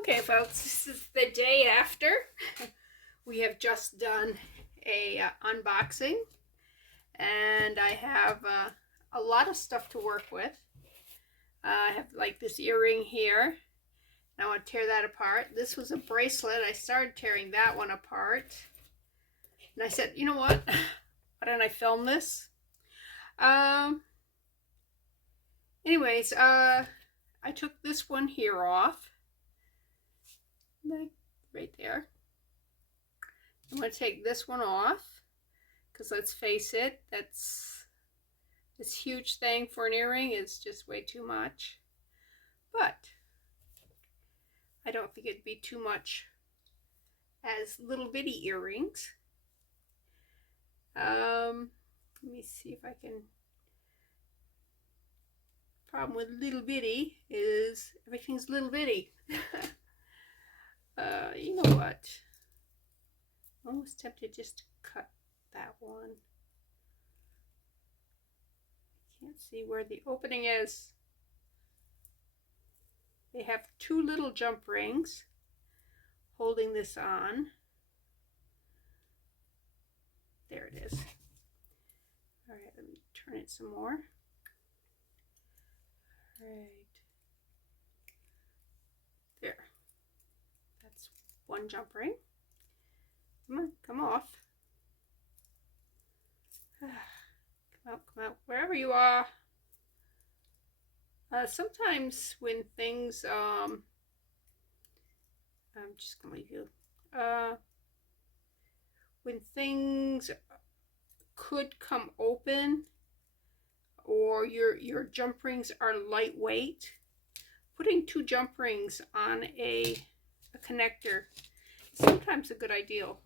Okay, folks, this is the day after. We have just done a unboxing, and I have a lot of stuff to work with. I have like this earring here. I want to tear that apart. This was a bracelet. I started tearing that one apart, and I said, you know what? Why don't I film this? Anyways, I took this one here off. Right there. I'm going to take this one off because let's face it, that's this huge thing for an earring is just way too much. But I don't think it'd be too much as little bitty earrings. Let me see if I can. Problem with little bitty is everything's little bitty. You know what? I'm almost tempted just to cut that one. Can't see where the opening is. They have two little jump rings holding this on. There it is. All right, let me turn it some more. All right. There. That's one jump ring. Come on, come off. Come out, come out, wherever you are. Sometimes when things, I'm just gonna leave you. When things could come open, or your jump rings are lightweight, putting two jump rings on a connector is sometimes a good idea. Open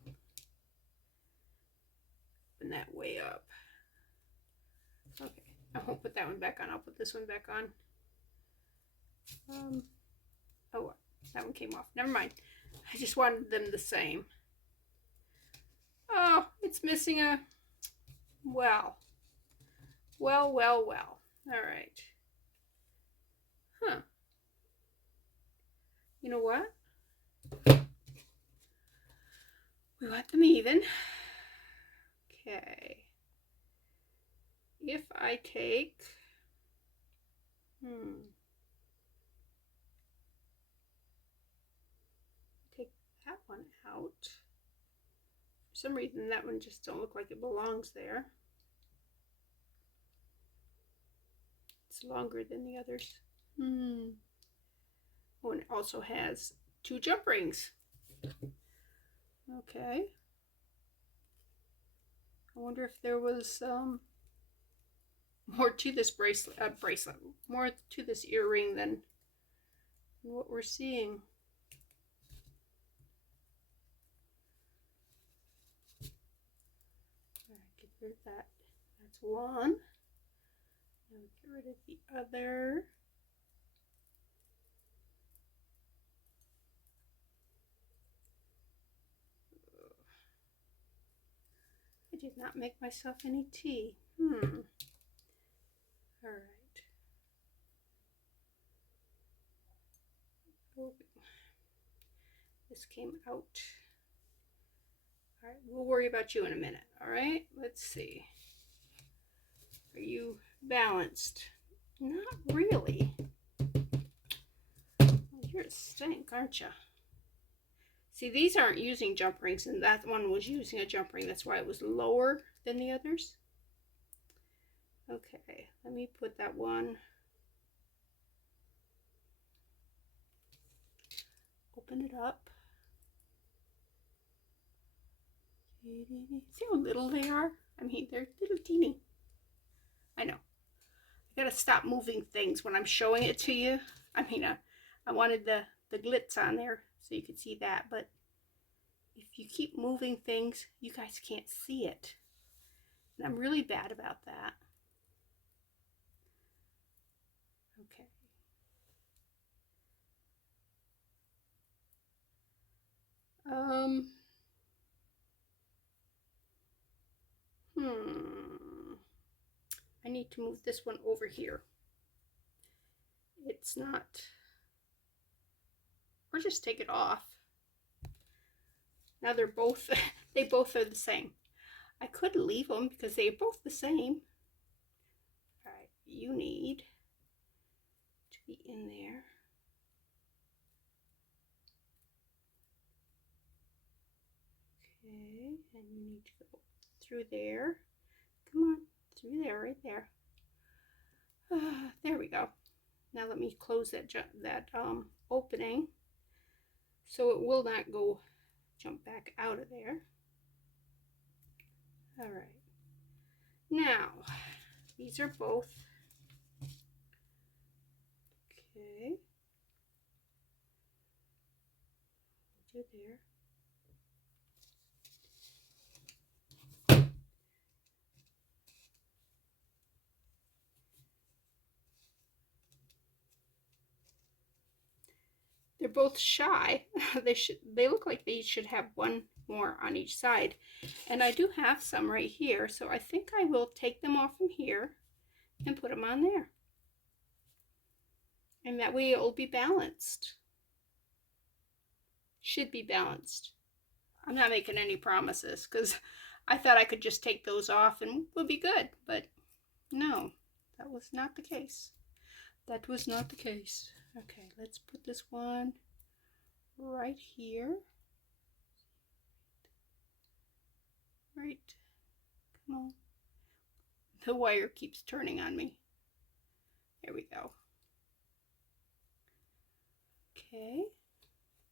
that way up. Okay, I won't put that one back on. I'll put this one back on. Oh, that one came off. Never mind. I just wanted them the same. Oh, it's missing a, well. All right. Huh. You know what? We want them even. Okay. If I take, take that one out. For some reason, that one just don't look like it belongs there. It's longer than the others. Oh, and it also has two jump rings. Okay. I wonder if there was more to this bracelet, more to this earring than what we're seeing. All right, get rid of that. That's one. Now get rid of the other. I did not make myself any tea. All right. Oh, this came out. All right, we'll worry about you in a minute. All right, let's see. Are you balanced? Not really. Well, you're a stink, aren't you? See, these aren't using jump rings, and that one was using a jump ring. That's why it was lower than the others. Okay, let me put that one. Open it up. See how little they are? I mean, they're little teeny. I know. I gotta stop moving things when I'm showing it to you. I mean, I wanted the glitz on there so you could see that, but if you keep moving things, you guys can't see it. And I'm really bad about that. Okay. I need to move this one over here. It's not or just take it off. Now they're both, they both are the same. I could leave them because they're both the same. All right, you need to be in there. Okay, and you need to go through there. Come on, through there, right there. There we go. Now let me close that opening so it will not go jump back out of there. All right. Now, these are both, okay, hold you there. They're both shy. They look like they should have one more on each side. And I do have some right here, so I think I will take them off from here and put them on there. And that way it will be balanced. Should be balanced. I'm not making any promises because I thought I could just take those off and we'll be good, but no, that was not the case. That was not the case. Okay, let's put this one right here. Right. Come on. The wire keeps turning on me. There we go. Okay.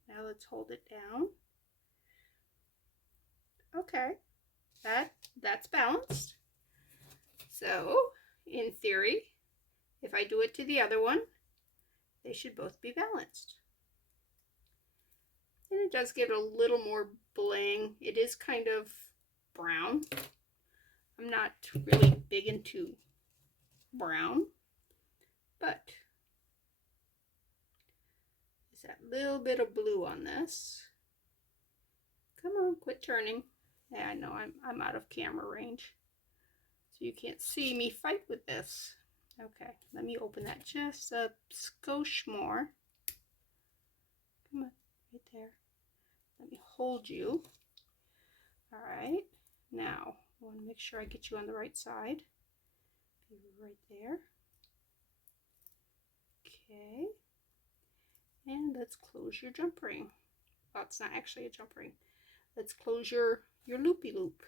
Now let's hold it down. Okay. That's balanced. So, in theory, if I do it to the other one, they should both be balanced. And it does give it a little more bling. It is kind of brown. I'm not really big into brown, but there's that little bit of blue on this. Come on, quit turning. Yeah, I know I'm out of camera range, so you can't see me fight with this. Okay, let me open that just a skosh more. Come on, right there. Let me hold you. All right, now I want to make sure I get you on the right side. Be right there. Okay, and let's close your jump ring. Well, it's not actually a jump ring. Let's close your loopy loop.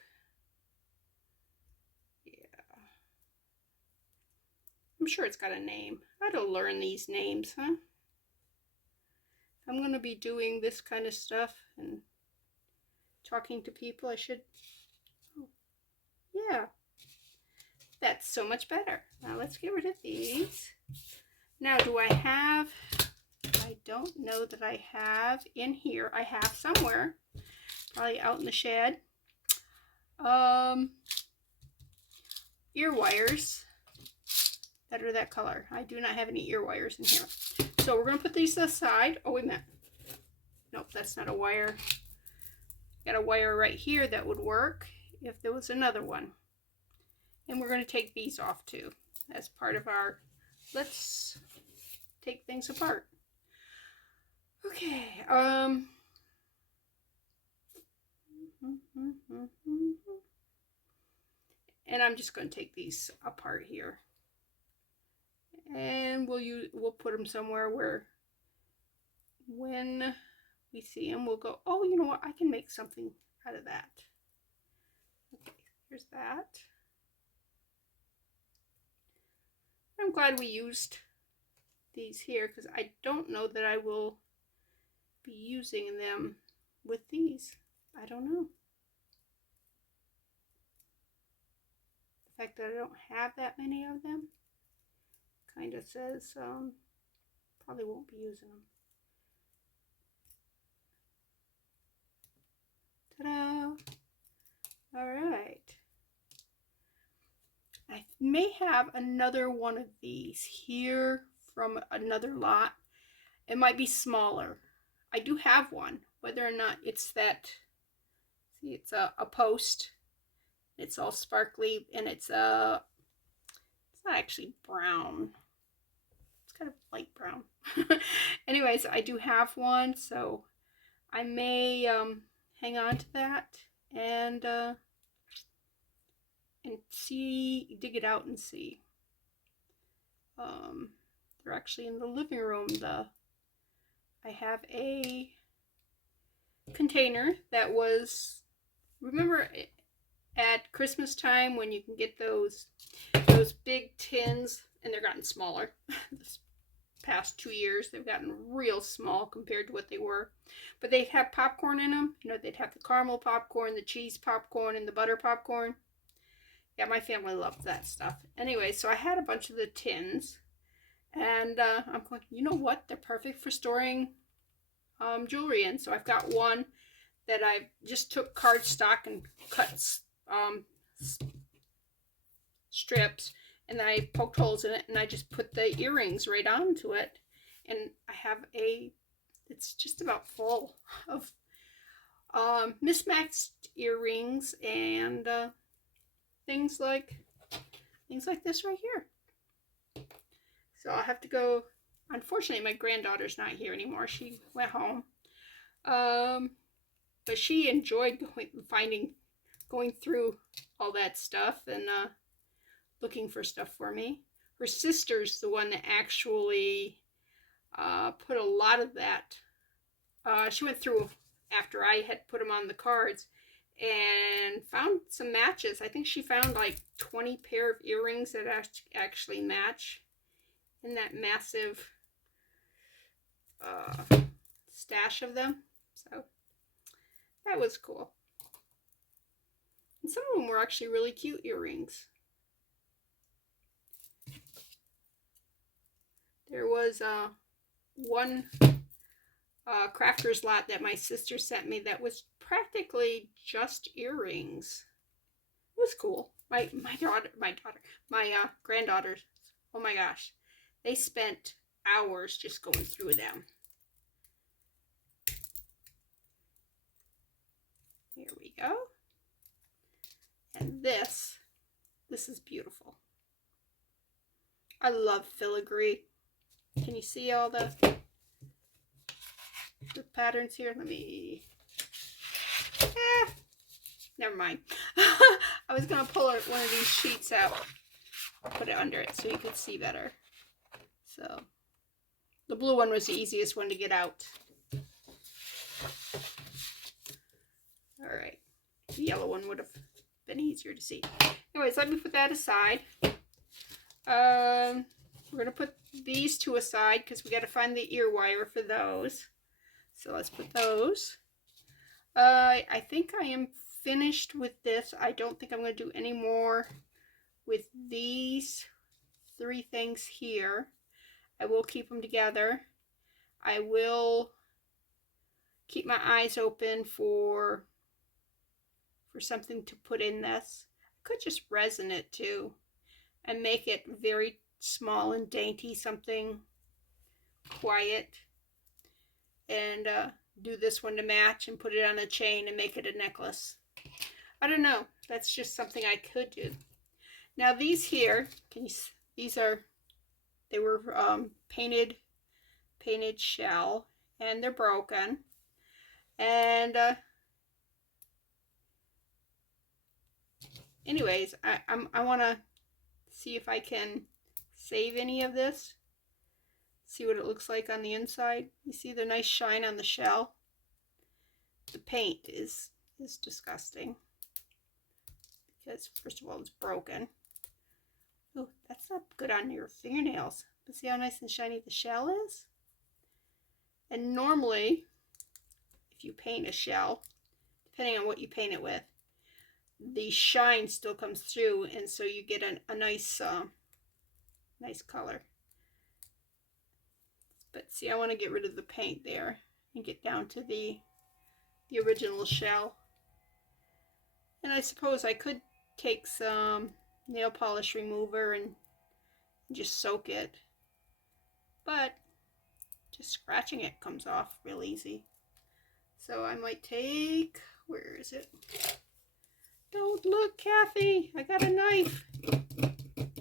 Yeah. I'm sure it's got a name. I had to learn these names, huh? I'm going to be doing this kind of stuff and talking to people. I should, oh, yeah, that's so much better. Now let's get rid of these. Now do I have, I don't know that I have in here. I have somewhere, probably out in the shed, ear wires that are that color. I do not have any ear wires in here. So we're going to put these aside. Oh, wait a minute. Nope, that's not a wire. Got a wire right here that would work if there was another one. And we're going to take these off too as part of our, let's take things apart. Okay, and I'm just going to take these apart here. And we'll put them somewhere where when we see them, we'll go, oh, you know what? I can make something out of that. Okay, here's that. I'm glad we used these here because I don't know that I will be using them with these. I don't know. The fact that I don't have that many of them kind of says probably won't be using them. Ta-da! All right. I may have another one of these here from another lot. It might be smaller. I do have one, whether or not it's that, see, it's a post. It's all sparkly and it's not actually brown. It's kind of light brown. Anyways, I do have one, so I may hang on to that and see, dig it out and see. They're actually in the living room. I have a container that was, remember at Christmas time when you can get those big tins, and they're gotten smaller. This past 2 years they've gotten real small compared to what they were, but they have popcorn in them. You know, they'd have the caramel popcorn, the cheese popcorn, and the butter popcorn. Yeah, my family loved that stuff. Anyway, so I had a bunch of the tins, and I'm going, you know what, they're perfect for storing jewelry in. So I've got one that I just took cardstock and cut strips, and then I poked holes in it, and I just put the earrings right onto it. And I have it's just about full of mismatched earrings and things like this right here. So I'll have to go. Unfortunately, my granddaughter's not here anymore. She went home. But she enjoyed going through all that stuff and looking for stuff for me. Her sister's the one that actually put a lot of that. She went through after I had put them on the cards and found some matches. I think she found like 20 pair of earrings that actually match in that massive stash of them. So that was cool. And some of them were actually really cute earrings. There was one crafter's lot that my sister sent me that was practically just earrings. It was cool. My granddaughters, oh my gosh, they spent hours just going through them. Here we go. And this is beautiful. I love filigree. Can you see all the patterns here? Let me, never mind. I was gonna pull one of these sheets out, put it under it so you could see better. So the blue one was the easiest one to get out. All right, the yellow one would have been easier to see. Anyways, let me put that aside. We're gonna put these two aside because we got to find the ear wire for those. So let's put those. I think I am finished with this. I don't think I'm going to do any more with these 3 things here. I will keep them together. I will keep my eyes open for something to put in this. I could just resin it too and make it very small and dainty, something quiet, and do this one to match and put it on a chain and make it a necklace. I don't know. That's just something I could do. Now these here, they were painted shell, and they're broken. And anyways, I want to see if I can save any of this. See what it looks like on the inside. You see the nice shine on the shell? The paint is disgusting because, first of all, it's broken. Oh, that's not good on your fingernails. But see how nice and shiny the shell is? And normally, if you paint a shell, depending on what you paint it with, the shine still comes through, and so you get a nice nice color. But see, I want to get rid of the paint there and get down to the original shell. And I suppose I could take some nail polish remover and just soak it, but just scratching it comes off real easy. So I might take, where is it? Don't look, Kathy, I got a knife.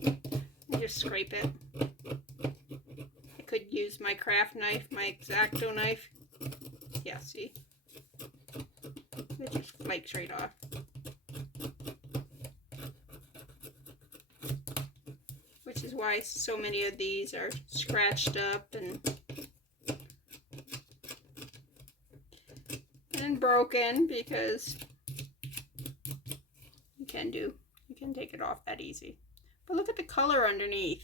And just scrape it. could use my craft knife, my X-Acto knife. Yeah, see? It just flakes right off. Which is why so many of these are scratched up and broken, because you can take it off that easy. But look at the color underneath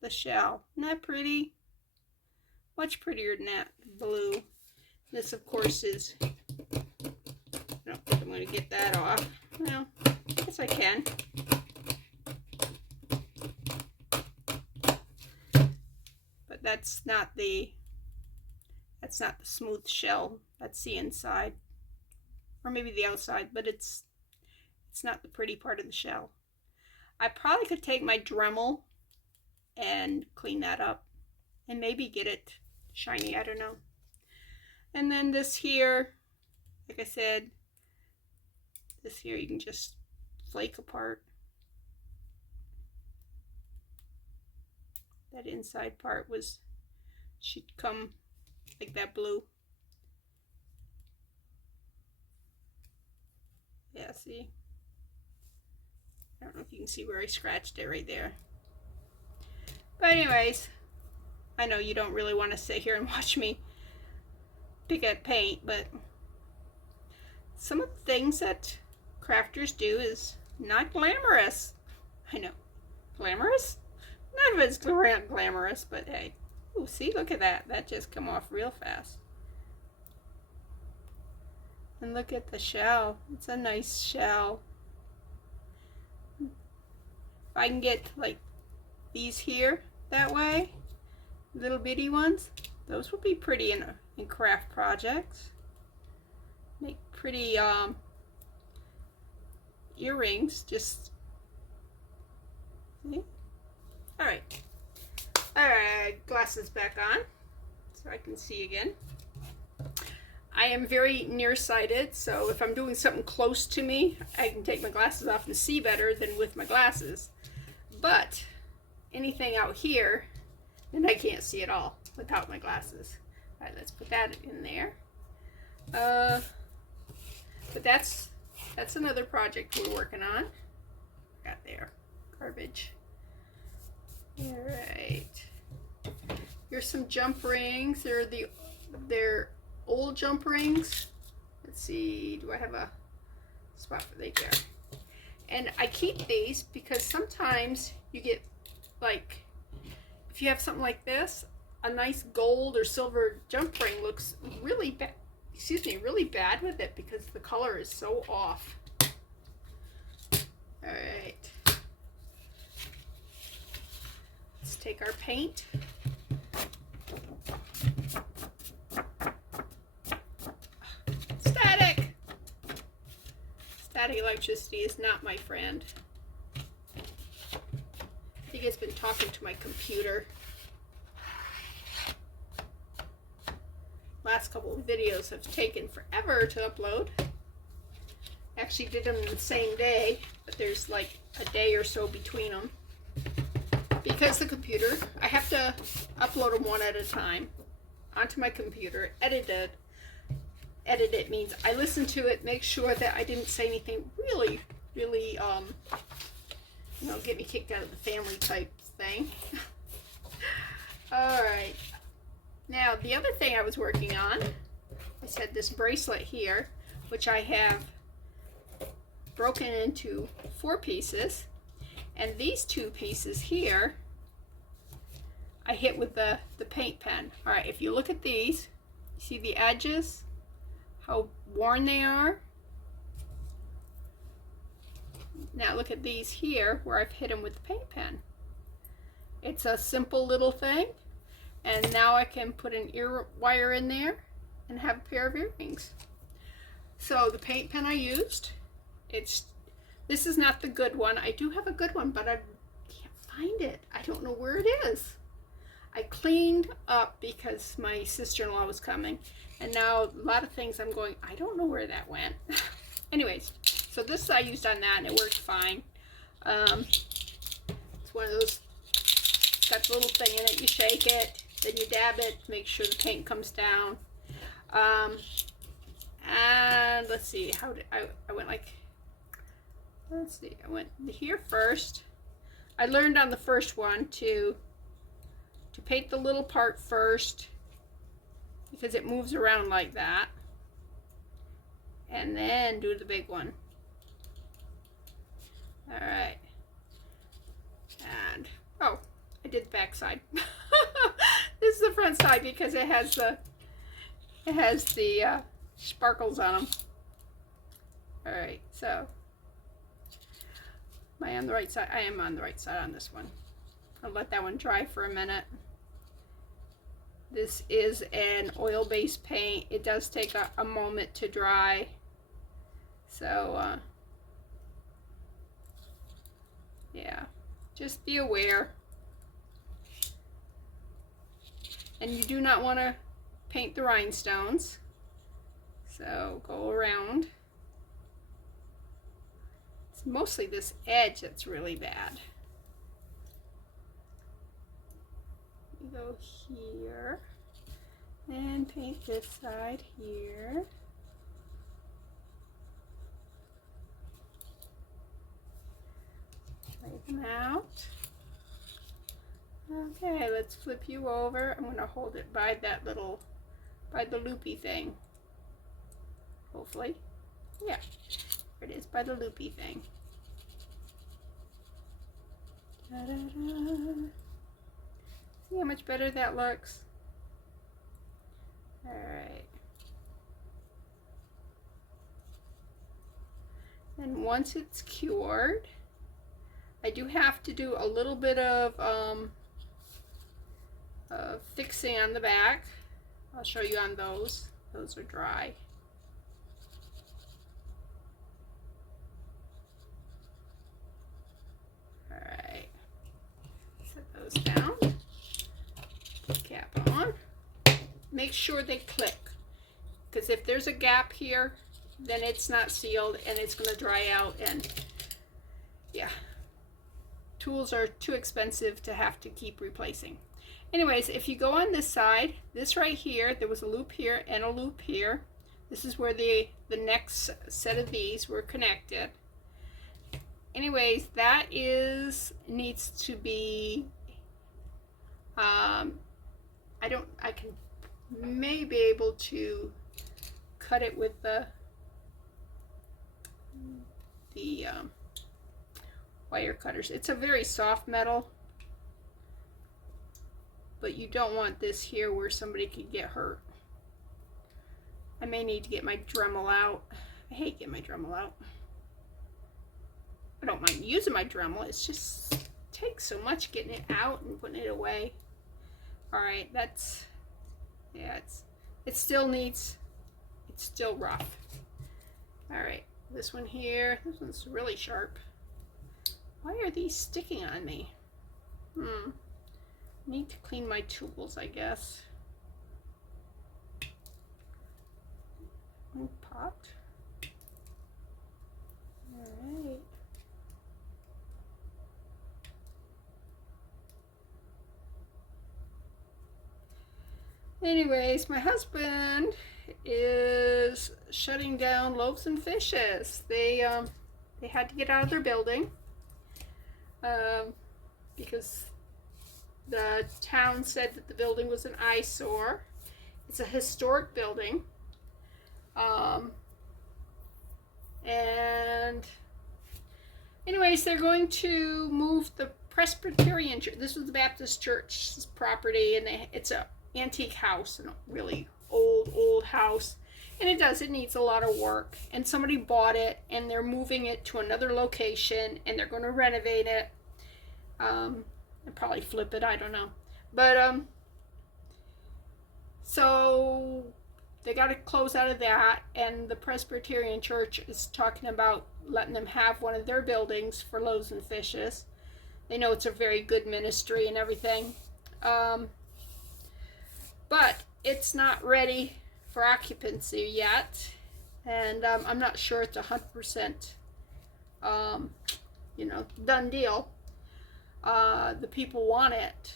the shell. Isn't that pretty? Much prettier than that blue. This, of course, is, I don't think I'm going to get that off. Well, I guess I can. But that's not the smooth shell. That's the inside, or maybe the outside, but it's not the pretty part of the shell. I probably could take my Dremel and clean that up and maybe get it shiny, I don't know. And then this here, like I said, this here you can just flake apart. That inside part should come like that blue. Yeah, see? I don't know if you can see where I scratched it right there. But anyways, I know you don't really want to sit here and watch me pick at paint, but some of the things that crafters do is not glamorous. I know. Glamorous? None of it's glamorous, but hey. Ooh, see, look at that. That just come off real fast. And look at the shell. It's a nice shell. If I can get like these here that way, little bitty ones, those would be pretty in craft projects. Make pretty earrings. Just see? Alright, glasses back on so I can see again. I am very nearsighted, so if I'm doing something close to me, I can take my glasses off and see better than with my glasses. But anything out here, then I can't see at all without my glasses. Alright, let's put that in there. But that's another project we're working on. Got there. Garbage. Alright. Here's some jump rings. They're old jump rings. Let's see, do I have a spot for they there? And I keep these because sometimes you get, like, if you have something like this, a nice gold or silver jump ring looks really bad, really bad with it because the color is so off. Alright. Let's take our paint. Static electricity is not my friend. I think it's been talking to my computer. Last couple of videos have taken forever to upload. Actually did them the same day, but there's like a day or so between them. Because the computer, I have to upload them one at a time onto my computer, edit it. Edit it means I listen to it, make sure that I didn't say anything really, you know, get me kicked out of the family type thing. Alright. Now, the other thing I was working on, I said this bracelet here, which I have broken into 4 pieces. And these 2 pieces here, I hit with the paint pen. Alright, if you look at these, you see the edges? How worn they are. Now look at these here where I've hit them with the paint pen. It's a simple little thing, and now I can put an ear wire in there and have a pair of earrings. So the paint pen I used, this is not the good one. I do have a good one, but I can't find it. I don't know where it is. I cleaned up because my sister-in-law was coming, and now a lot of things I'm going, I don't know where that went. Anyways, so this I used on that and it worked fine. It's one of those, got the little thing in it, you shake it, Then you dab it, make sure the paint comes down. And let's see, how did I went like, let's see, I went here first. I learned on the first one to paint the little part first because it moves around like that, and then do the big one. All right, and oh, I did the back side. This is the front side because it has the sparkles on them. All right, so am I on the right side? I am on the right side on this one. I'll let that one dry for a minute. This is an oil-based paint. It does take a moment to dry. So, yeah, just be aware. And you do not want to paint the rhinestones. So go around. It's mostly this edge that's really bad. You go here and paint this side here. Lay them out. Okay, let's flip you over. I'm going to hold it by that little, by the loopy thing. Hopefully. Yeah, there it is, by the loopy thing. Da-da-da. See how much better that looks? Alright. And once it's cured, I do have to do a little bit of fixing on the back. I'll show you on those. Those are dry. Alright. Set those down. Put the cap on. Make sure they click, because if there's a gap here, then it's not sealed and it's going to dry out, and yeah, tools are too expensive to have to keep replacing. Anyways, if you go on this side, this right here, there was a loop here and a loop here. This is where the next set of these were connected. Anyways, that needs to be, I can may be able to cut it with the wire cutters. It's a very soft metal, but you don't want this here where somebody could get hurt. I may need to get my Dremel out. I hate getting my Dremel out. I don't mind using my Dremel. It's just takes so much getting it out and putting it away. All right, that's, yeah, it still needs, it's still rough. All right, this one here, this one's really sharp. Why are these sticking on me? Need to clean my tools, I guess. One popped. All right. Anyways, my husband is shutting down Loaves and Fishes. They had to get out of their building because the town said that the building was an eyesore. It's a historic building. And anyways, they're going to move the Presbyterian church. This was the Baptist church's property, and it's a antique house, and a really old house, and it needs a lot of work, and somebody bought it and they're moving it to another location, and they're going to renovate it, and probably flip it, I don't know, but so they got to close out of that, and the Presbyterian church is talking about letting them have one of their buildings for Loaves and Fishes. They know it's a very good ministry and everything, but it's not ready for occupancy yet, and I'm not sure it's 100% done deal. The people want it,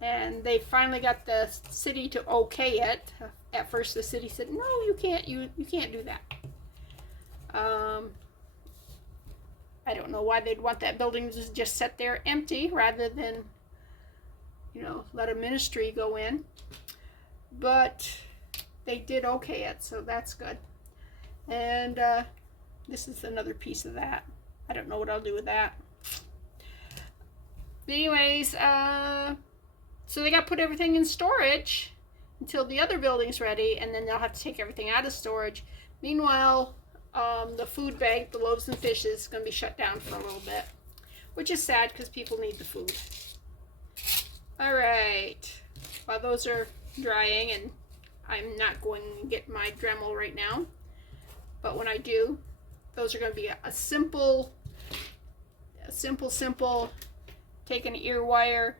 and they finally got the city to okay it. At first the city said, no, you can't do that. I don't know why they'd want that building to just sit there empty rather than, you know, let a ministry go in. But they did okay it, so that's good. And this is another piece of that. I don't know what I'll do with that. But anyways, so they got to put everything in storage until the other building's ready, and then they'll have to take everything out of storage. Meanwhile, the food bank, the loaves and fishes, is going to be shut down for a little bit, which is sad because people need the food. All right, while those are drying, and I'm not going to get my Dremel right now, but when I do, those are going to be a simple, take an ear wire,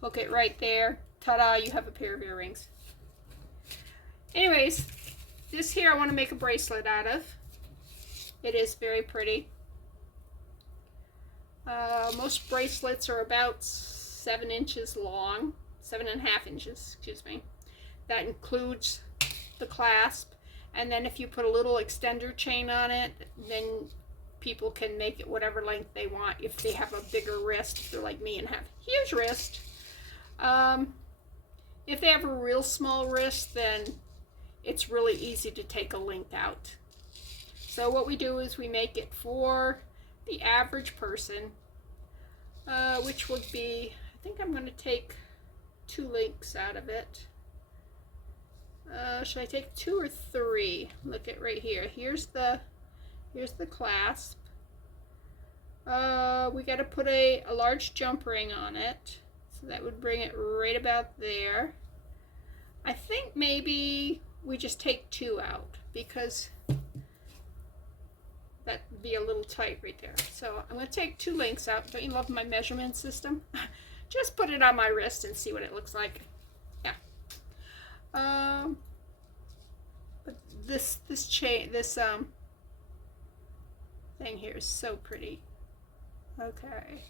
hook it right there, ta-da, you have a pair of earrings. Anyways, this here I want to make a bracelet out of. It is very pretty. Most bracelets are about 7 inches long, 7.5 inches, excuse me. That includes the clasp, and then if you put a little extender chain on it, then people can make it whatever length they want if they have a bigger wrist, if they're like me and have huge wrist. If they have a real small wrist, then it's really easy to take a length out. So what we do is we make it for the average person, which would be, I think I'm going to take 2 links out of it. Should I take 2 or 3? Look at right here. Here's the clasp. We got to put a large jump ring on it, so that would bring it right about there. I think maybe we just take 2 out because that'd be a little tight right there. So I'm going to take 2 links out. Don't you love my measurement system? Just put it on my wrist and see what it looks like. Yeah. But this thing here is so pretty. Okay.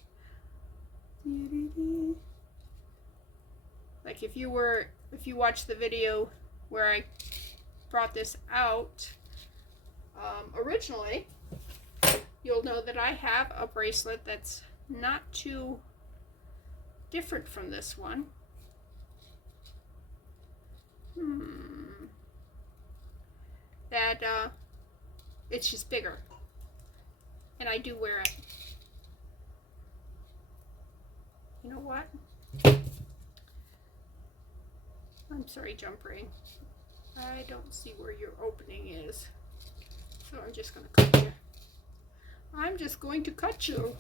Like if you watch the video where I brought this out originally, you'll know that I have a bracelet that's not too different from this one. That it's just bigger, and I do wear it. You know what? I'm sorry, jump ring. I don't see where your opening is, so I'm just going to cut you. I'm just going to cut you.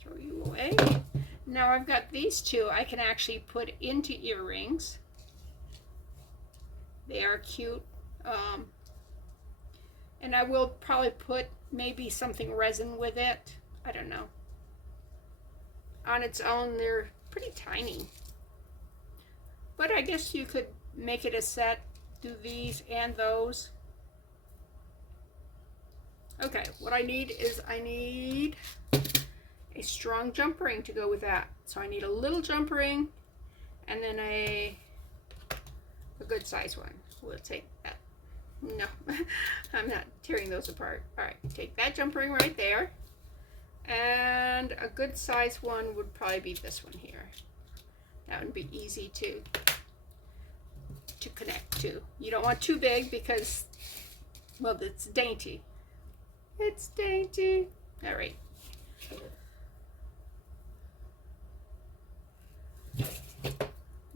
Throw you away. Now I've got these 2 I can actually put into earrings. They are cute. And I will probably put maybe something resin with it. I don't know. On its own, they're pretty tiny. But I guess you could make it a set, do these and those. Okay, what I need is a strong jump ring to go with that. So I need a little jump ring and then a good size one. We'll take that. No, I'm not tearing those apart. All right, take that jump ring right there. And a good size one would probably be this one here. That would be easy to connect to. You don't want too big because, well, it's dainty. It's dainty. All right.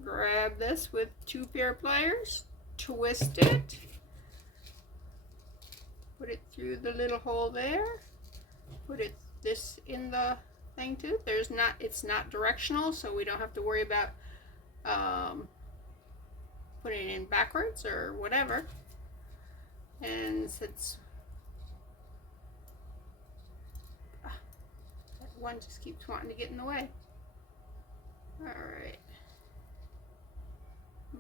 Grab this with 2 pair of pliers, twist it, put it through the little hole there, put this in the thing too. It's not directional, so we don't have to worry about putting it in backwards or whatever. And since that one just keeps wanting to get in the way. All right.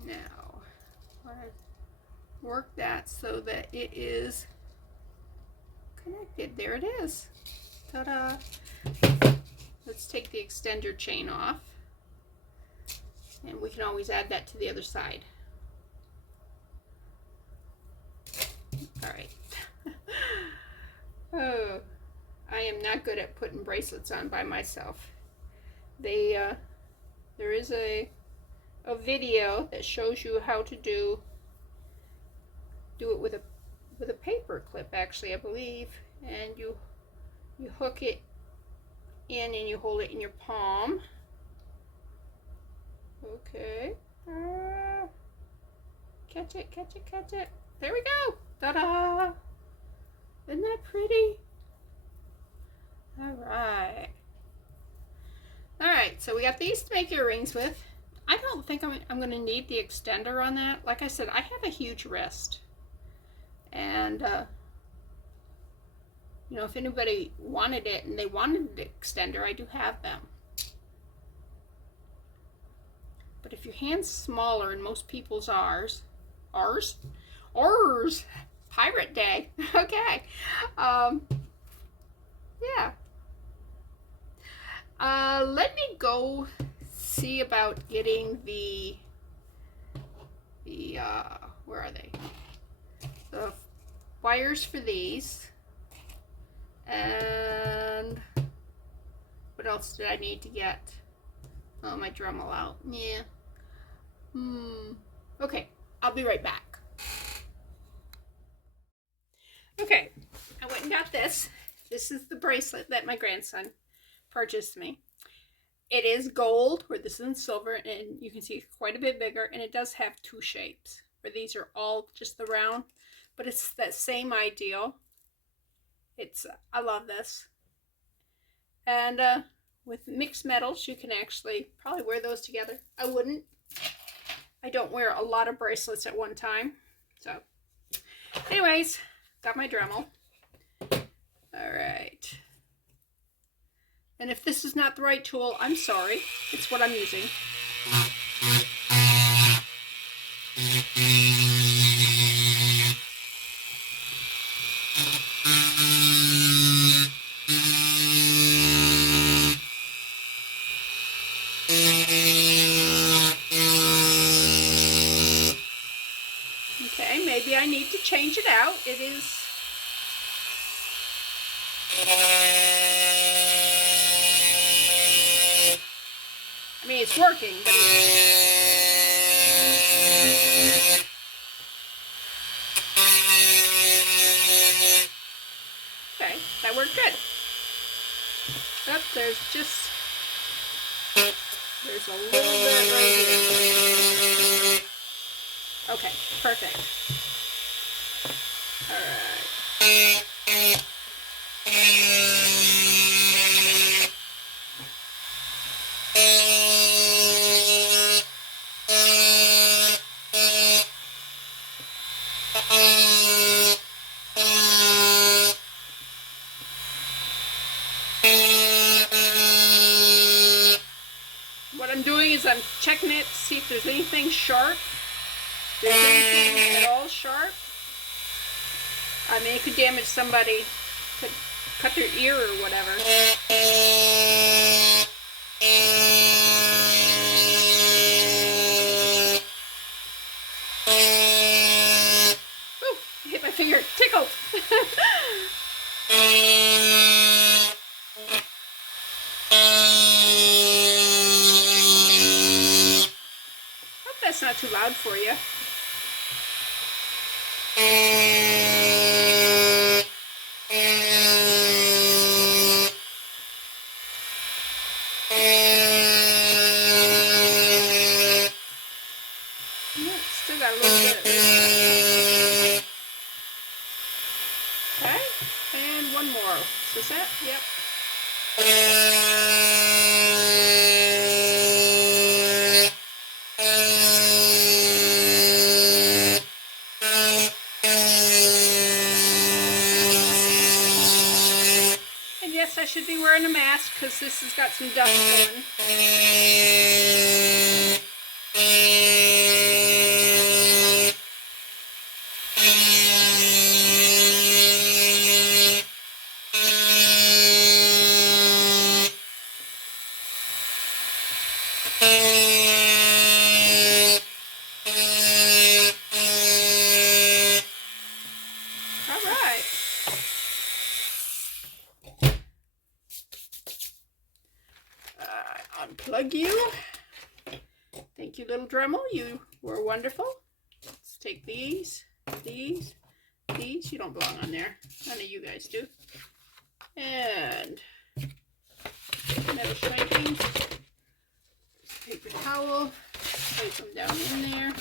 Now, I work that so that it is connected. There it is. Ta-da! Let's take the extender chain off. And we can always add that to the other side. All right. Oh, I am not good at putting bracelets on by myself. There is a video that shows you how to do it with a paper clip, actually, I believe, and you hook it in and you hold it in your palm. Okay. Catch it, catch it, catch it. There we go. Ta-da! Isn't that pretty? All right. All right, so we got these to make earrings with. I don't think I'm going to need the extender on that. Like I said, I have a huge wrist. And, you know, if anybody wanted it and they wanted the extender, I do have them. But if your hand's smaller, and most people's ours, Pirate Day, okay, yeah. Let me go see about getting the where are they? The wires for these. And what else did I need to get? Oh, my Dremel out. Yeah. Okay, I'll be right back. Okay, I went and got this. This is the bracelet that my grandson purchased me. It is gold, where this is in silver, and you can see it's quite a bit bigger, and it does have two shapes, where these are all just the round, but it's that same ideal. I love this. And with mixed metals, you can actually probably wear those together. I wouldn't. I don't wear a lot of bracelets at one time. So, anyways, got my Dremel. All right. And if this is not the right tool, I'm sorry. It's what I'm using. Okay, maybe I need to change it out. It is... I mean, it's working, but okay, that worked good. Oh, there's a little bit right here. Okay, perfect. All right. What I'm doing is I'm checking it to see if there's anything sharp. If there's anything at all sharp, I mean, it could damage somebody, could cut their ear or whatever. Ooh, I hit my finger, tickled. Hope that's not too loud for you. Still got a little bit of it. Okay, and one more. Is that? Yep. And yes, I should be wearing a mask because this has got some dust on. Dremel, you were wonderful. Let's take these. You don't belong on there. None of you guys do. And metal shrinking. Paper towel. Place them down in there.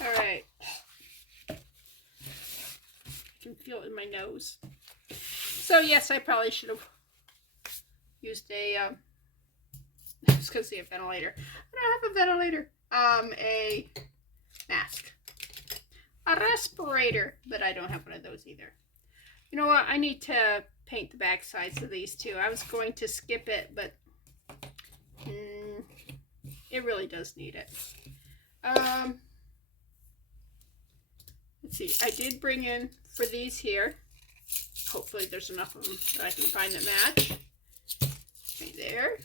All right. I can feel it in my nose. So yes, I probably should have used a. I was gonna say a ventilator. I don't have a ventilator. A mask. A respirator, but I don't have one of those either. You know what? I need to paint the back sides of these too. I was going to skip it, but it really does need it. Let's see. I did bring in for these here. Hopefully there's enough of them that I can find that match. Right there.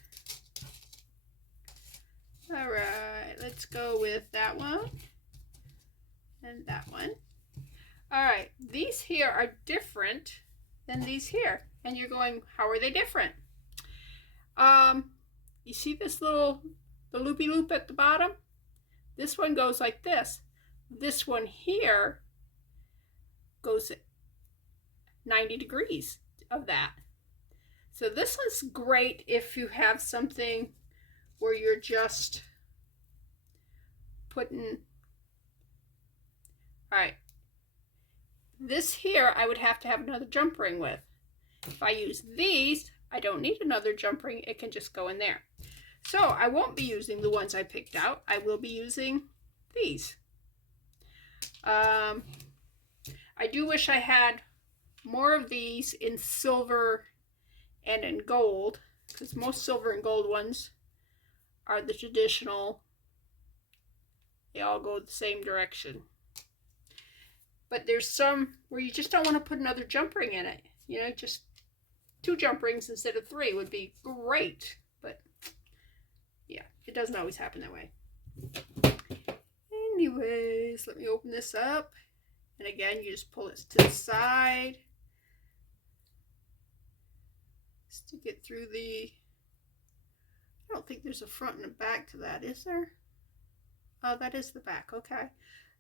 All right. Let's go with that one. And that one. All right, these here are different than these here. And you're going, how are they different? You see this little, the loopy loop at the bottom? This one goes like this. This one here goes 90 degrees of that. So this is great if you have something where you're just putting. All right, this here I would have to have another jump ring with. If I use these, I don't need another jump ring. It can just go in there. So I won't be using the ones I picked out. I will be using these. I do wish I had more of these in silver and in gold, because most silver and gold ones are the traditional. They all go the same direction. But there's some where you just don't want to put another jump ring in it. You know, just 2 jump rings instead of 3 would be great. But yeah, it doesn't always happen that way. Anyways, let me open this up. And again, you just pull it to the side. Stick it through the. I don't think there's a front and a back to that, is there? Oh, that is the back. Okay.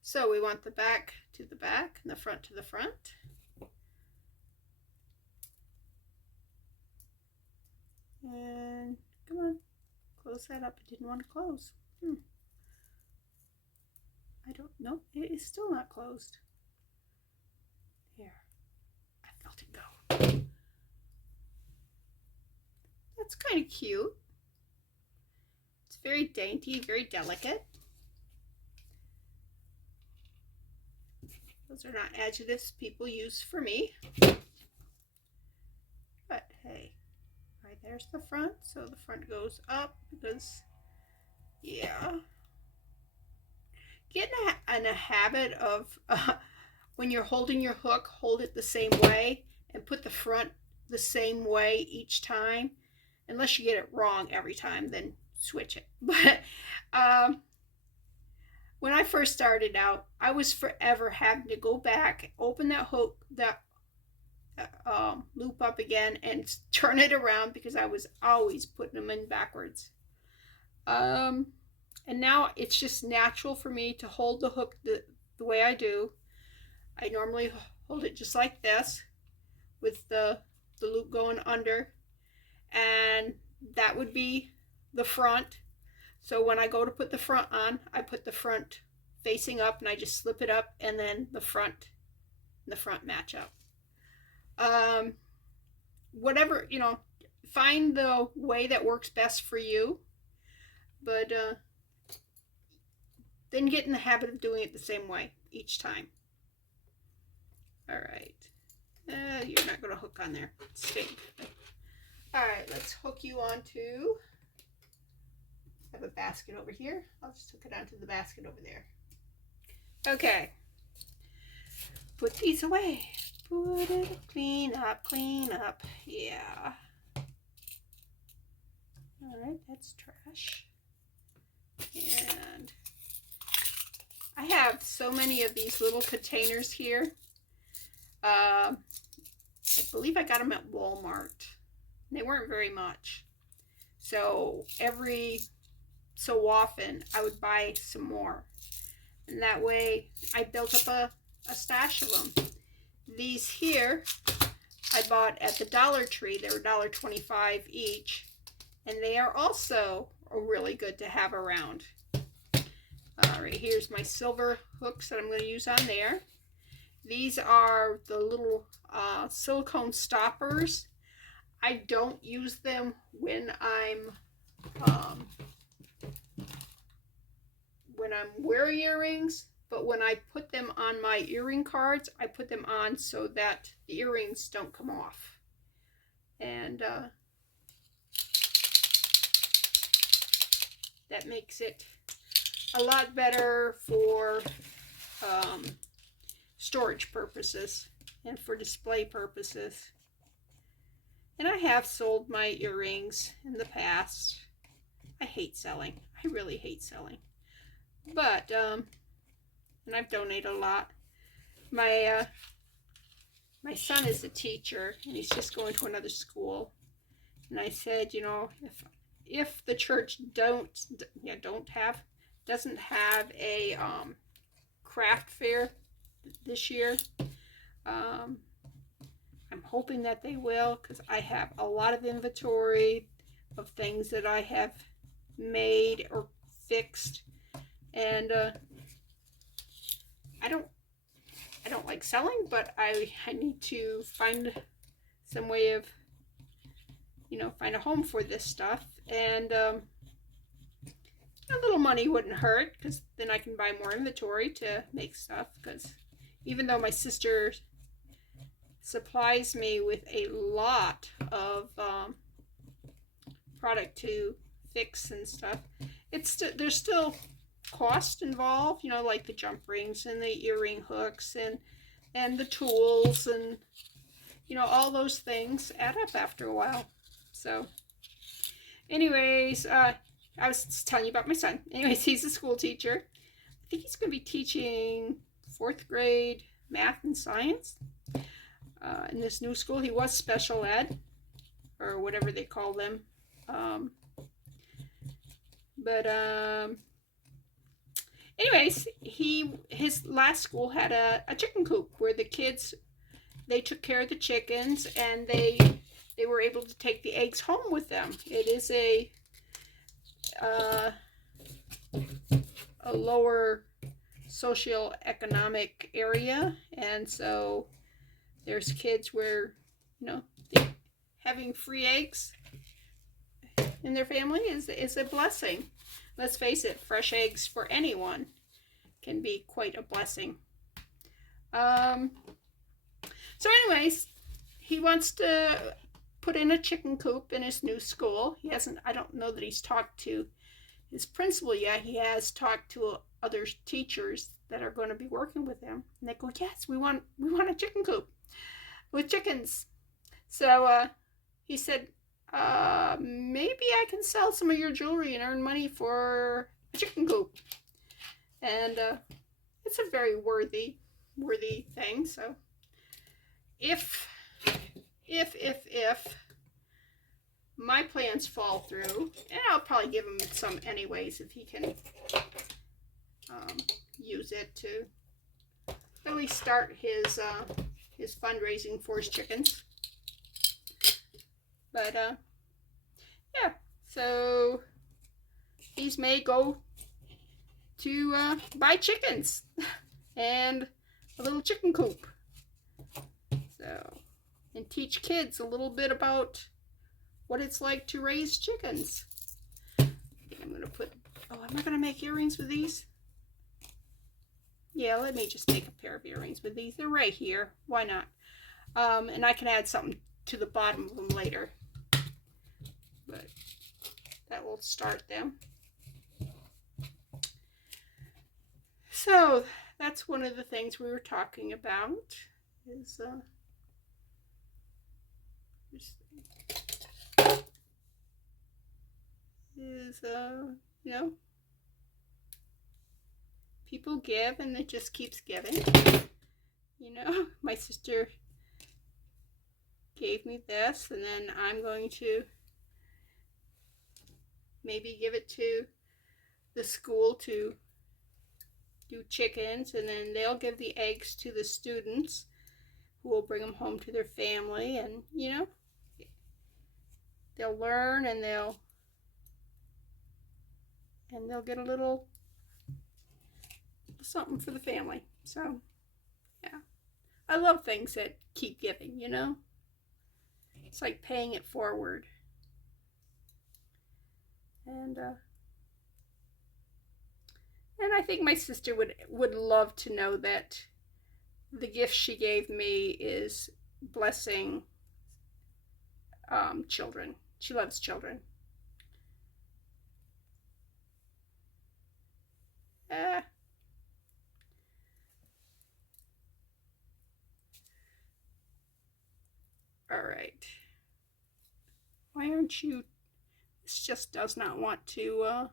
So we want the back to the back and the front to the front. And come on, close that up. It didn't want to close. I don't know. It is still not closed. Here, I felt it go. That's kind of cute. It's very dainty, very delicate. Those are not adjectives people use for me. But hey, right there's the front. So the front goes up because, yeah. Get in a habit of when you're holding your hook, hold it the same way and put the front the same way each time. Unless you get it wrong every time, then switch it. But when I first started out, I was forever having to go back, open that hook, that loop up again and turn it around because I was always putting them in backwards. And now it's just natural for me to hold the hook the way I do. I normally hold it just like this with the loop going under, and that would be the front. So when I go to put the front on, I put the front facing up and I just slip it up, and then the front and the front match up. Whatever, you know, find the way that works best for you, but then get in the habit of doing it the same way each time. All right. You're not going to hook on there. Stink. All right, let's hook you onto. I have a basket over here. I'll just hook it onto the basket over there. Okay. Put these away. Put it, clean up, clean up. Yeah. All right, that's trash. And I have so many of these little containers here. I believe I got them at Walmart. They weren't very much. So every so often I would buy some more. And that way I built up a stash of them. These here I bought at the Dollar Tree. They were $1.25 each. And they are also really good to have around. Right here's my silver hooks that I'm going to use on there. These are the little silicone stoppers. I don't use them when I'm wearing earrings, but when I put them on my earring cards, I put them on so that the earrings don't come off. And that makes it a lot better for storage purposes and for display purposes. And I have sold my earrings in the past. I hate selling. I really hate selling. But, and I've donated a lot. My son is a teacher, and he's just going to another school. And I said, you know, if the church doesn't have a craft fair this year, I'm hoping that they will, because I have a lot of inventory of things that I have made or fixed, and I don't like selling, but I need to find some way of, you know, find a home for this stuff. And a little money wouldn't hurt, because then I can buy more inventory to make stuff. Because even though my sister supplies me with a lot of product to fix and stuff, there's still cost involved, you know, like the jump rings and the earring hooks and the tools, and you know, all those things add up after a while. So anyways, I was telling you about my son. Anyways, he's a school teacher. I think he's going to be teaching 4th grade math and science in this new school. He was special ed, or whatever they call them. Anyways, his last school had a chicken coop where the kids, they took care of the chickens, and they were able to take the eggs home with them. It is a lower socioeconomic area, and so there's kids where, you know, having free eggs in their family is a blessing. Let's face it, fresh eggs for anyone can be quite a blessing. So anyways, he wants to put in a chicken coop in his new school. I don't know that he's talked to his principal yet. He has talked to other teachers that are going to be working with him. And they go, yes, we want a chicken coop with chickens. So he said, maybe I can sell some of your jewelry and earn money for a chicken coop. And it's a very worthy thing. So if my plans fall through, and I'll probably give him some anyways if he can use it to at least start his fundraising for his chickens. But yeah, so these may go to buy chickens and a little chicken coop. So, and teach kids a little bit about what it's like to raise chickens. I'm going to put, am I going to make earrings with these? Yeah, let me just make a pair of earrings with these. They're right here. Why not? And I can add something to the bottom of them later. But that will start them. So that's one of the things we were talking about is you know, people give and it just keeps giving. You know, my sister gave me this, and then I'm going to maybe give it to the school to do chickens, and then they'll give the eggs to the students who will bring them home to their family, and you know, they'll learn, and they'll get a little something for the family. So yeah, I love things that keep giving, you know. It's like paying it forward. And I think my sister would love to know that the gift she gave me is blessing children. She loves children. All right. Why aren't you? This just does not want to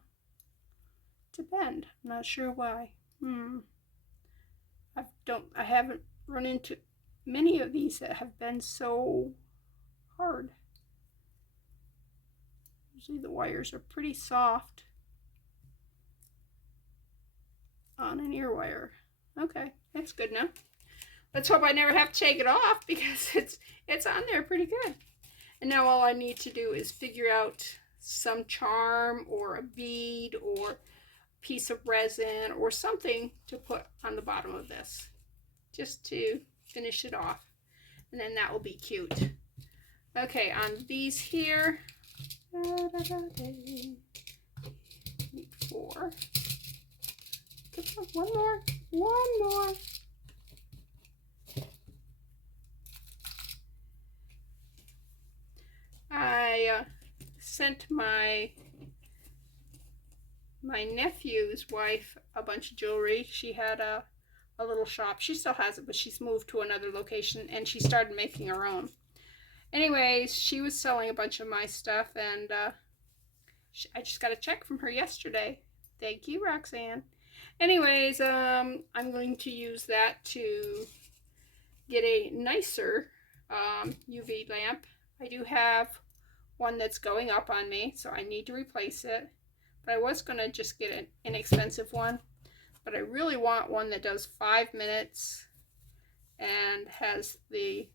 bend. I'm not sure why. I haven't run into many of these that have been so hard. Usually the wires are pretty soft on an ear wire. Okay, that's good now. Let's hope I never have to take it off, because it's on there pretty good. And now all I need to do is figure out some charm or a bead or a piece of resin or something to put on the bottom of this, just to finish it off. And then that will be cute. Okay, on these here, need 4. One more. I sent my nephew's wife a bunch of jewelry. She had a little shop. She still has it, but she's moved to another location, and she started making her own. Anyways, she was selling a bunch of my stuff, and I just got a check from her yesterday. Thank you, Roxanne. Anyways, I'm going to use that to get a nicer UV lamp. I do have one that's going up on me, so I need to replace it. But I was going to just get an inexpensive one. But I really want one that does 5 minutes and has the,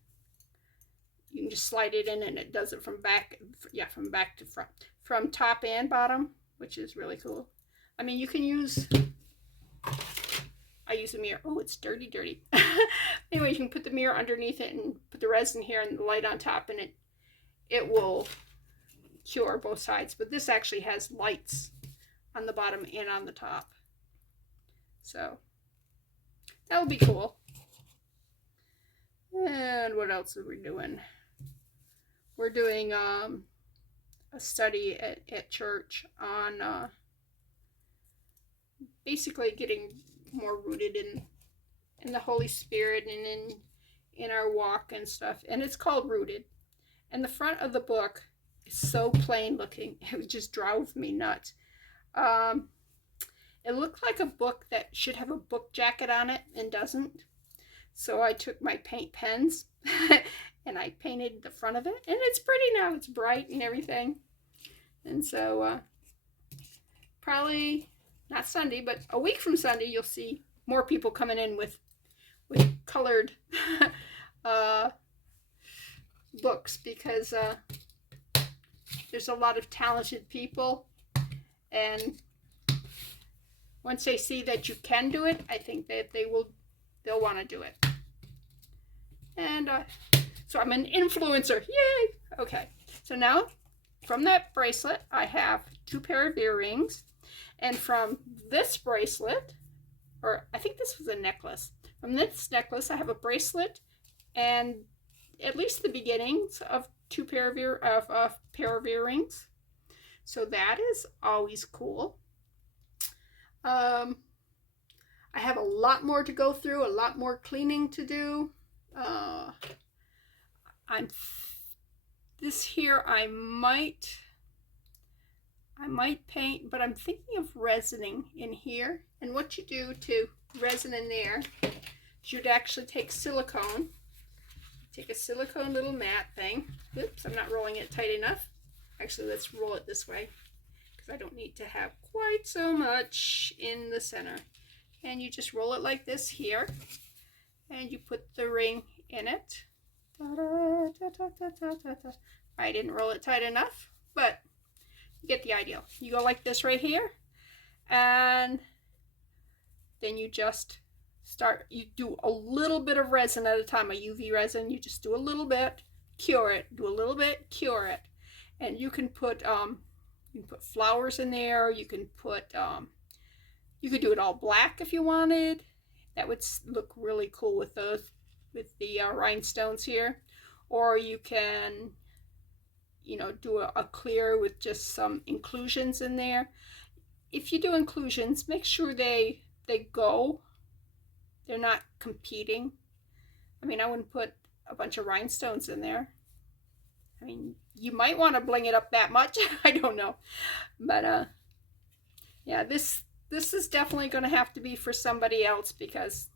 you can just slide it in and it does it from back to front, from top and bottom, which is really cool. I mean, you can use, I use a mirror. Oh, it's dirty. Anyway, you can put the mirror underneath it and put the resin here and the light on top, and it will cure both sides. But this actually has lights on the bottom and on the top. So that will be cool. And what else are we doing? We're doing a study at church on basically getting more rooted in the Holy Spirit and in our walk and stuff. And it's called Rooted. And the front of the book is so plain looking. It just drove me nuts. It looked like a book that should have a book jacket on it and doesn't. So I took my paint pens and I painted the front of it. And it's pretty now. It's bright and everything. And so probably not Sunday, but a week from Sunday, you'll see more people coming in with colored books, because there's a lot of talented people, and once they see that you can do it, I think that they'll want to do it. And so I'm an influencer. Yay! Okay, so now from that bracelet, I have 2 pair of earrings, and from this bracelet, or I think this was a necklace. From this necklace, I have a bracelet and at least the beginnings of 2 pair of earrings. So that is always cool. I have a lot more to go through, a lot more cleaning to do. This here I might paint, but I'm thinking of resining in here. And what you do to resin in there is you'd actually take silicone. Take a silicone little mat thing. Oops, I'm not rolling it tight enough. Actually, let's roll it this way, because I don't need to have quite so much in the center. And you just roll it like this here, and you put the ring in it. I didn't roll it tight enough, but you get the idea. You go like this right here, and then you just start, you do a little bit of resin at a time, a UV resin. You just do a little bit, cure it, do a little bit, cure it. And you can put flowers in there. You can put you could do it all black if you wanted. That would look really cool with those, with the rhinestones here. Or you can, you know, do a clear with just some inclusions in there. If you do inclusions, make sure they go. They're not competing. I mean, I wouldn't put a bunch of rhinestones in there. I mean, you might want to bling it up that much. I don't know. But yeah, this is definitely going to have to be for somebody else, because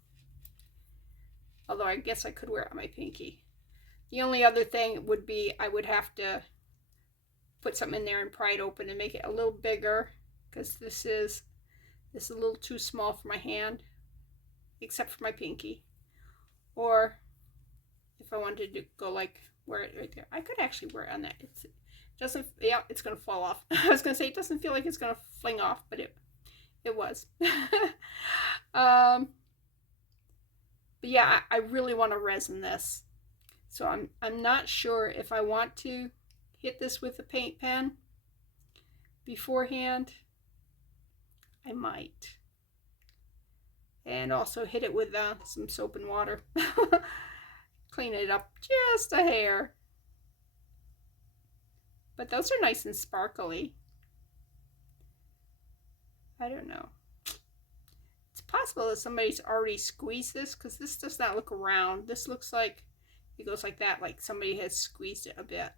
although I guess I could wear it on my pinky. The only other thing would be I would have to put something in there and pry it open and make it a little bigger, because this is a little too small for my hand, except for my pinky. Or if I wanted to go like wear it right there, I could actually wear it on that. It doesn't, yeah, it's going to fall off. I was going to say it doesn't feel like it's going to fling off, but it was. But yeah, I really want to resin this. So I'm not sure if I want to hit this with a paint pen beforehand. I might. And also hit it with some soap and water. Clean it up just a hair. But those are nice and sparkly. I don't know. It's possible that somebody's already squeezed this, because this does not look round. This looks like it goes like that, like somebody has squeezed it a bit.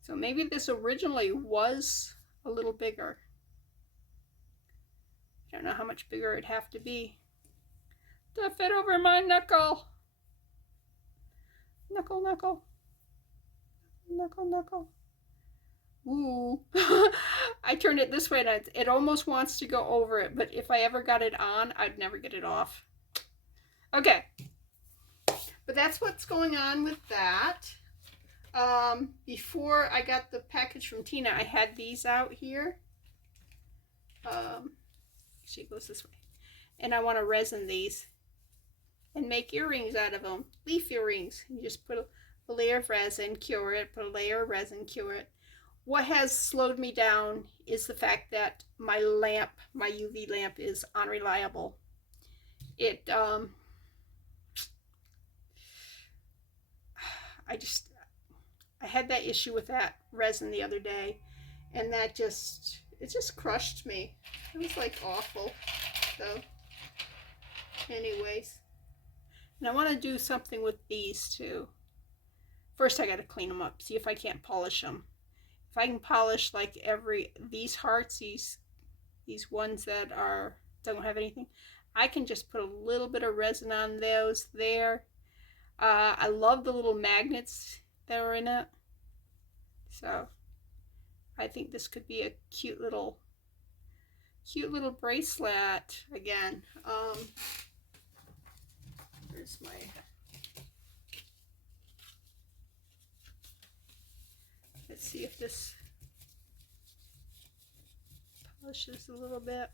So maybe this originally was a little bigger. I don't know how much bigger it'd have to be to fit over my knuckle. Knuckle, knuckle. Knuckle, knuckle. Ooh. I turned it this way and it almost wants to go over it, but if I ever got it on, I'd never get it off. Okay. But that's what's going on with that. Before I got the package from Tina, I had these out here. Actually, it goes this way. And I want to resin these and make earrings out of them. Leaf earrings. You just put a layer of resin, cure it, put a layer of resin, cure it. What has slowed me down is the fact that my lamp, my UV lamp, is unreliable. It, I had that issue with that resin the other day, and that it just crushed me. It was like awful. So, anyways. And I want to do something with these too. First I got to clean them up, see if I can't polish them. If I can polish like these hearts, these ones that don't have anything, I can just put a little bit of resin on those there. I love the little magnets that are in it. So I think this could be a cute little bracelet again. Where's my... Let's see if this polishes a little bit.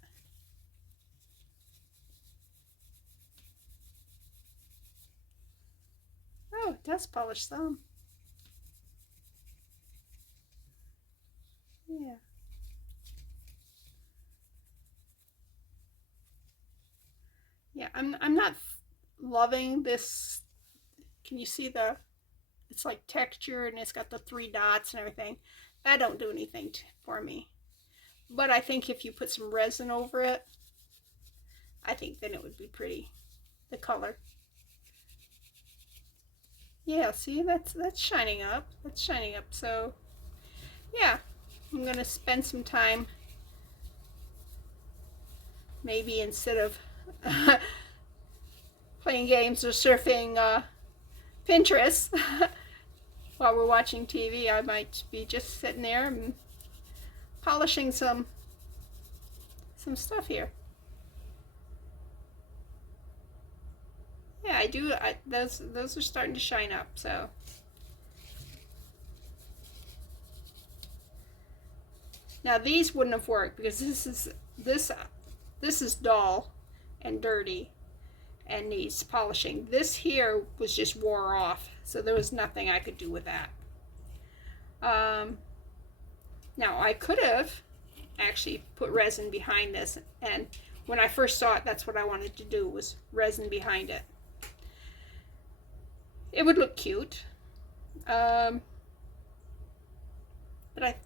Oh, it does polish some. Yeah. Yeah, I'm not loving this. Can you see it's like texture, and it's got the 3 dots and everything. That don't do anything for me. But I think if you put some resin over it, I think then it would be pretty. The color. Yeah, see, that's shining up. That's shining up. So, yeah, I'm going to spend some time, maybe instead of playing games or surfing Pinterest while we're watching TV, I might be just sitting there and polishing some stuff here. Yeah, I do. Those are starting to shine up. So now these wouldn't have worked because this is dull and dirty and needs polishing. This here was just wore off, so there was nothing I could do with that. Now I could have actually put resin behind this, and when I first saw it, that's what I wanted to do, was resin behind it. It would look cute, but I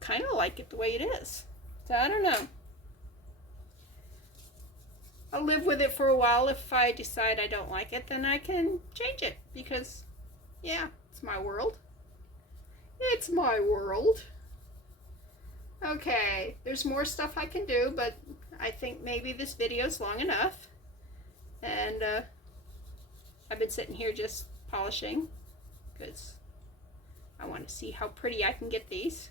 kind of like it the way it is, so I don't know. I'll live with it for a while. If I decide I don't like it, then I can change it, because yeah, it's my world. It's my world. Okay, there's more stuff I can do, but I think maybe this video is long enough. And I've been sitting here just polishing because I want to see how pretty I can get these.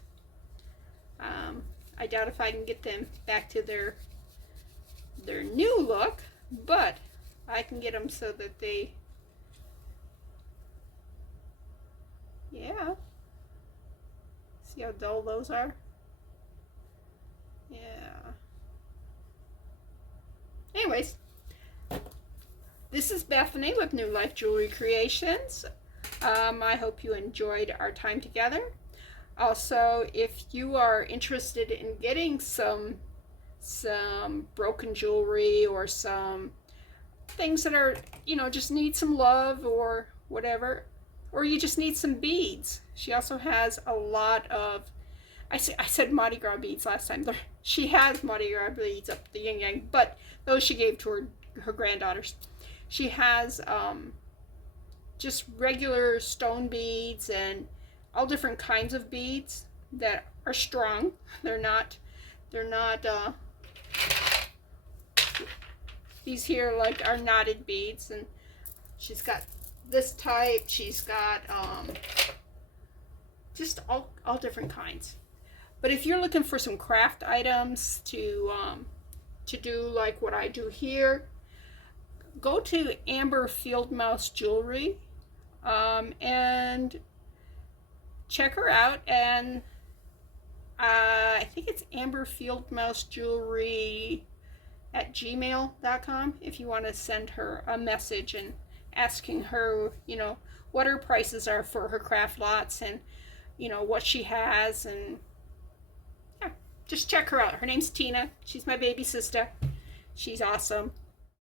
I doubt if I can get them back to their new look, but I can get them so that they, yeah. See how dull those are? Yeah. Anyways, this is Bethany with New Life Jewelry Creations. I hope you enjoyed our time together. Also, if you are interested in getting some broken jewelry or some things that are, just need some love or whatever, or you just need some beads, she also has a lot of, I said Mardi Gras beads last time. She has Mardi Gras beads up the yin yang, but those she gave to her granddaughters. She has just regular stone beads and all different kinds of beads that are strong. They're not these here like are knotted beads, and she's got this type. She's got just all different kinds. But if you're looking for some craft items to do like what I do here, go to Amber Fieldmouse Jewelry and check her out. And I think it's Amber Fieldmouse Jewelry at gmail.com if you want to send her a message and asking her, what her prices are for her craft lots and, what she has. And yeah, just check her out. Her name's Tina. She's my baby sister. She's awesome.